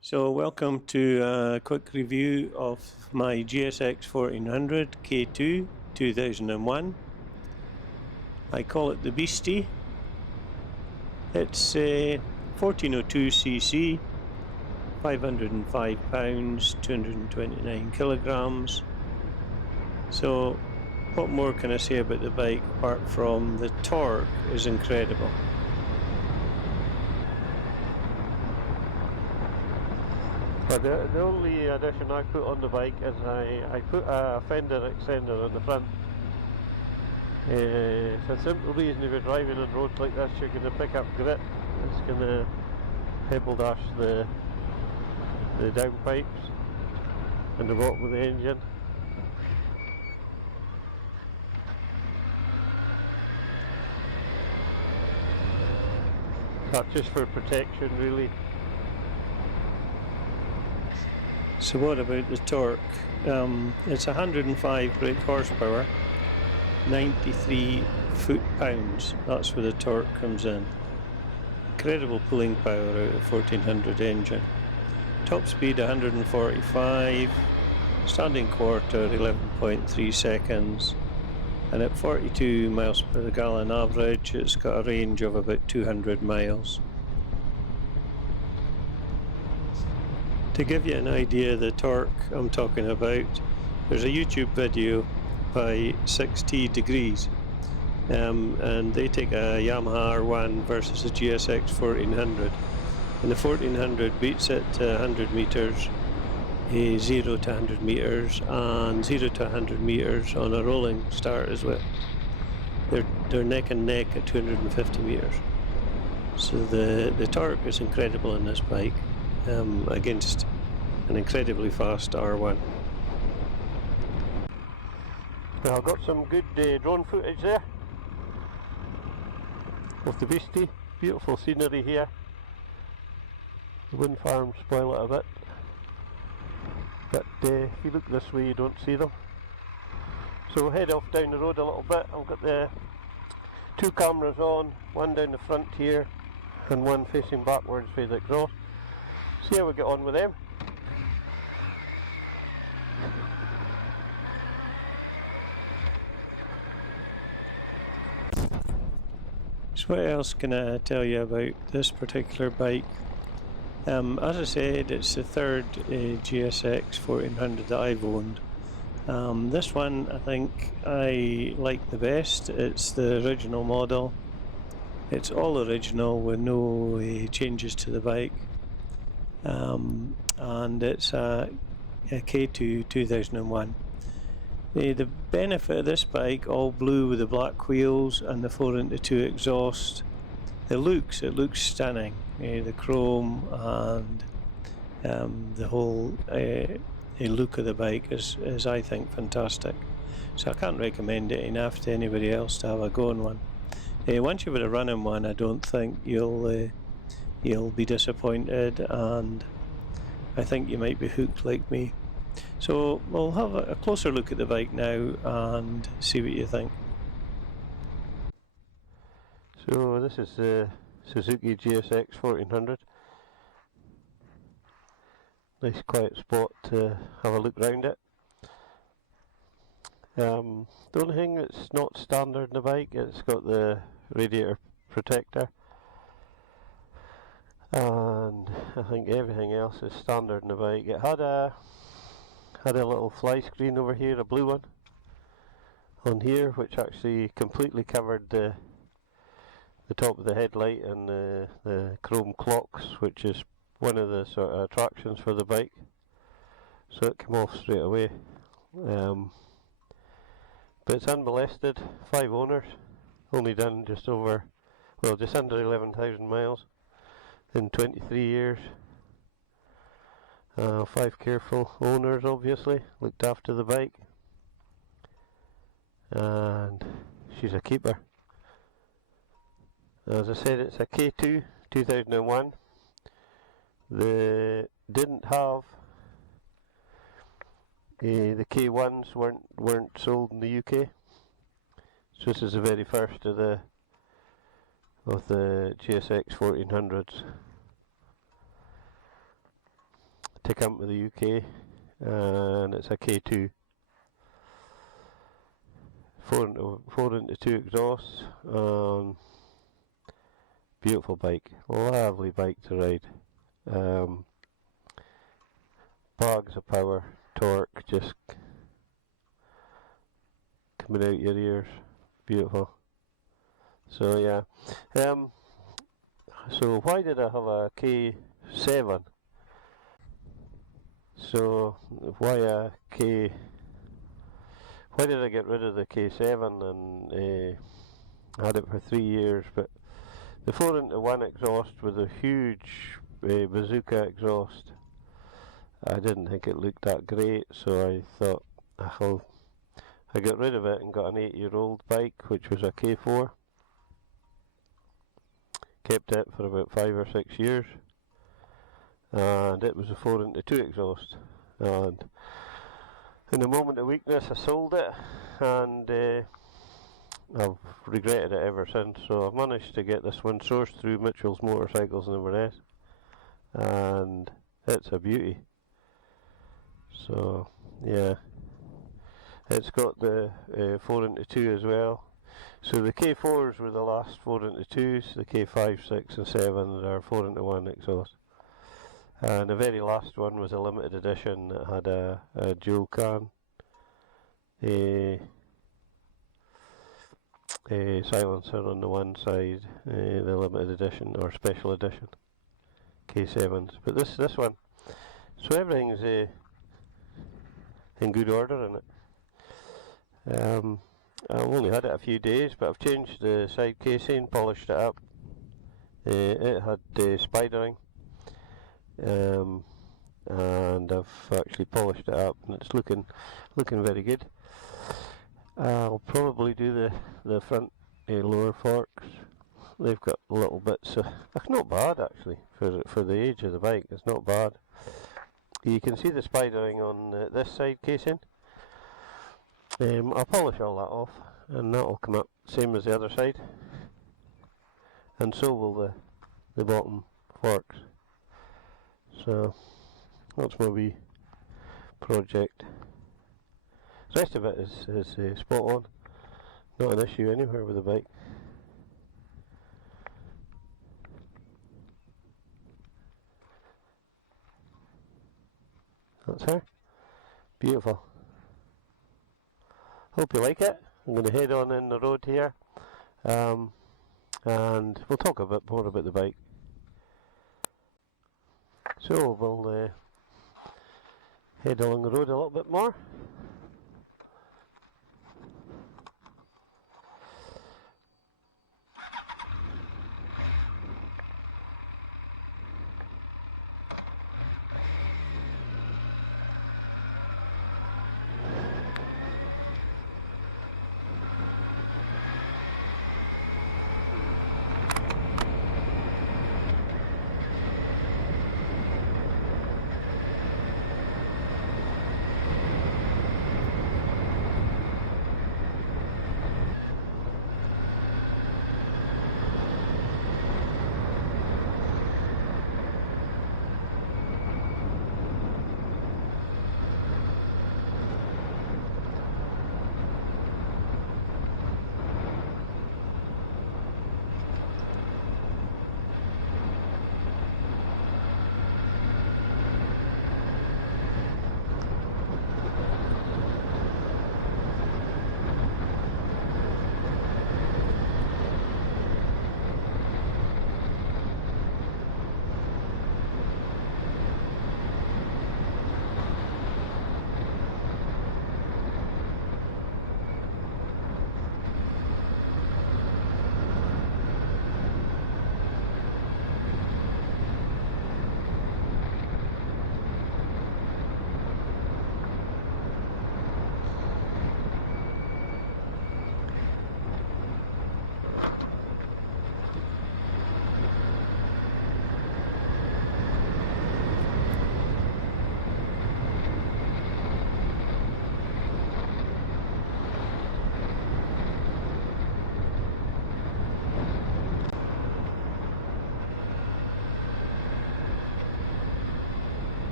So welcome to a quick review of my GSX1400 K2 2001. I call it the Beastie. It's 1402cc, 505 pounds, 229 kilograms. So what more can I say about the bike apart from the torque is incredible. But the only addition I put on the bike is I put a fender extender on the front. It's a simple reason if you're driving on roads like this, you're going to pick up grit. It's going to pebble dash the downpipes and the bottom of the engine. That's just for protection really. So what about the torque? It's 105 brake horsepower, 93 foot-pounds, that's where the torque comes in. Incredible pulling power out of 1400 engine. Top speed 145, standing quarter 11.3 seconds, and at 42 miles per gallon average it's got a range of about 200 miles. To give you an idea of the torque I'm talking about, there's a YouTube video by 6T Degrees and they take a Yamaha R1 versus a GSX 1400, and the 1400 beats it to 100 metres, 0 to 100 metres and 0 to 100 metres on a rolling start as well. They're neck and neck at 250 metres. So the torque is incredible in this bike. Against an incredibly fast R1. Now I've got some good drone footage there of the Beastie. Beautiful scenery here. The wind farms spoil it a bit, but if you look this way you don't see them. So we'll head off down the road a little bit. I've got the two cameras on, one down the front here and one facing backwards with the exhaust. See how we get on with them. So what else can I tell you about this particular bike? As I said, it's the third GSX 1400 that I've owned. This one I think I like the best. It's the original model. It's all original with no changes to the bike. And it's a K2 2001. The benefit of this bike, all blue with the black wheels and the 4x2 exhaust, it looks stunning. The chrome and the whole look of the bike is I think fantastic. So I can't recommend it enough to anybody else to have a go on one. Once you've had a run in one, I don't think you'll be disappointed, and I think you might be hooked like me. So we'll have a closer look at the bike now and see what you think. So this is the Suzuki GSX 1400. Nice quiet spot to have a look round it. The only thing that's not standard in the bike, it's got the radiator protector, and I think everything else is standard in the bike. It had a little fly screen over here, a blue one on here, which actually completely covered the top of the headlight and the chrome clocks, which is one of the sort of attractions for the bike. So it came off straight away. But it's unmolested, 5 owners, only done just under 11,000 miles in 23 years. 5 careful owners obviously looked after the bike, and she's a keeper. As I said, it's a K2 2001. They didn't have the K1s weren't sold in the UK, so this is the very first of the GSX1400s to come to the UK, and it's a K2, 4x2 exhaust. Beautiful bike, lovely bike to ride. Bags of power, torque just coming out your ears, beautiful. So yeah, so why did I have a K7? So why did I get rid of the K7 and had it for 3 years? But the 4x1 exhaust with a huge bazooka exhaust, I didn't think it looked that great, so I thought I got rid of it and got an 8-year-old bike, which was a K4. Kept it for about 5 or 6 years, and it was a 4x2 exhaust. And in a moment of weakness, I sold it, and I've regretted it ever since. So I've managed to get this one sourced through Mitchell's Motorcycles in Inverness, and it's a beauty. So yeah, it's got the 4x2 as well. So the K4s were the last 4x2s, the K5, 6 and 7 are 4x1 exhaust. And the very last one was a limited edition that had a dual can silencer on the one side, the limited edition or special edition K7s. But this one, so everything's in good order in it. I've only had it a few days, but I've changed the side casing, polished it up. It had spidering, and I've actually polished it up, and it's looking very good. I'll probably do the front lower forks. They've got little bits. It's not bad actually for the age of the bike. It's not bad. You can see the spidering on this side casing. I'll polish all that off, and that'll come up same as the other side, and so will the bottom forks. So that's my wee project. The rest of it is spot on, not an issue anywhere with the bike. That's her. Beautiful. Hope you like it. I'm going to head on in the road here, and we'll talk a bit more about the bike. So we'll head along the road a little bit more.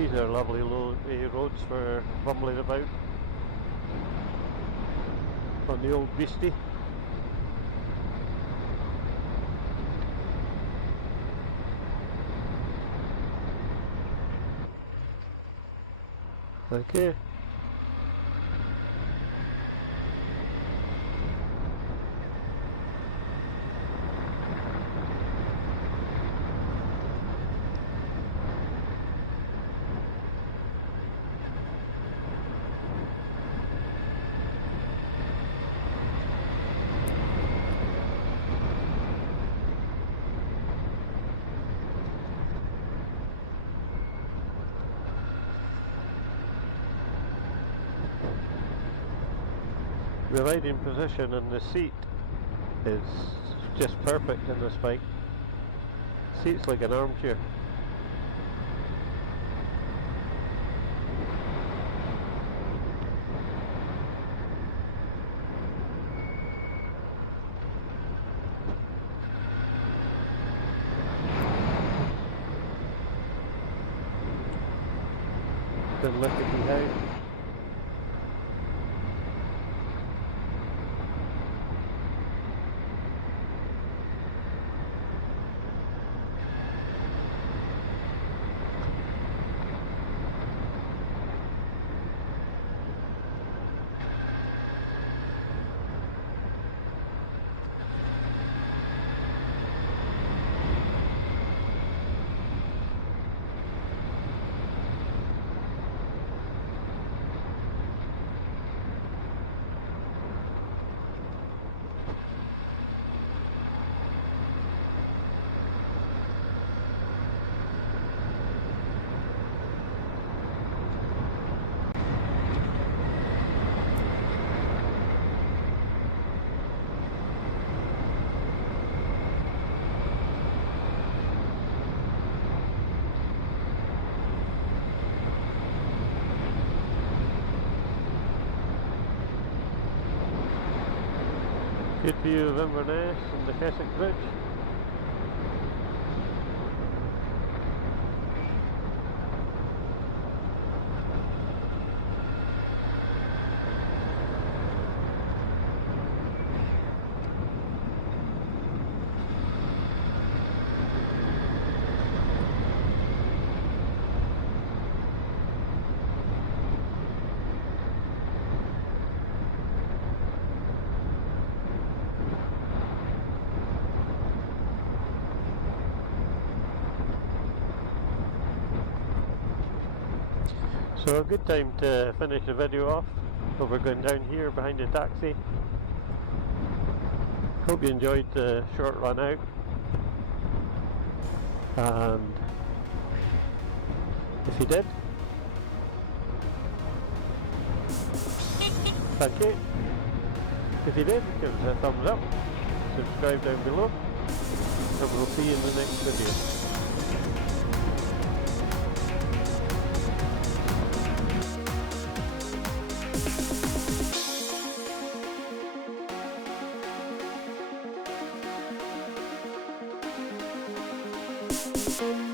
These are lovely low roads for bumbling about on the old beastie. Okay. The riding position and the seat is just perfect in this bike. Seat's like an armchair. Then lift the key out. Good view of Inverness and the Keswick Bridge. So a good time to finish the video off. So we're going down here behind the taxi. Hope you enjoyed the short run out. And if you did, thank you. If you did, give us a thumbs up, subscribe down below, and we'll see you in the next video. Thank you.